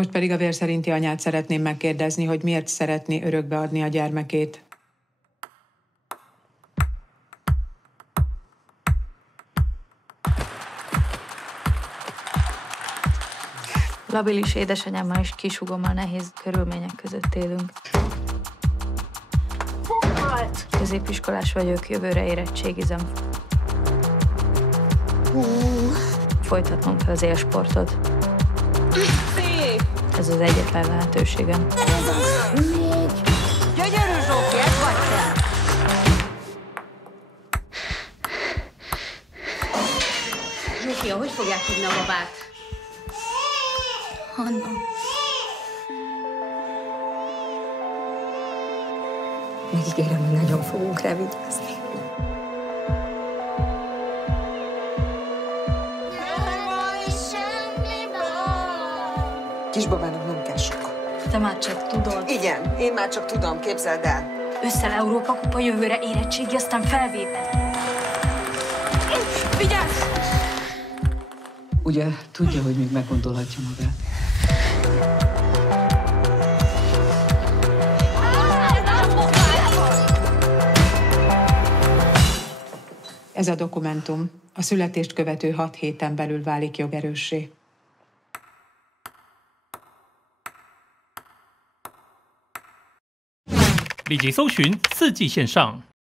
Most pedig a vér szerinti anyát szeretném megkérdezni, hogy miért szeretné örökbe adni a gyermekét. Labilis édesanyámmal és kisugommal nehéz körülmények között élünk. Középiskolás vagyok, jövőre érettségizem. Folytatnom kell az élsportot. Ez az egyetlen lehetőségem. Gyönyörű Zsófi, ez vagy te! Zsófia, hogy fogják hívni a babát? Hanna. Megígérem, hogy nagyon fogunk rá vigyázni. Kisbabának nem kell sok. Te már csak tudod. Igen, én már csak tudom, képzeld el. Ősszel Európa kupa, jövőre érettségi, aztán felvétel. Vigyázz! Ugye tudja, hogy még meggondolhatja magát. Ez a dokumentum a születést követő 6 héten belül válik jogerőssé. 立即搜寻4G线上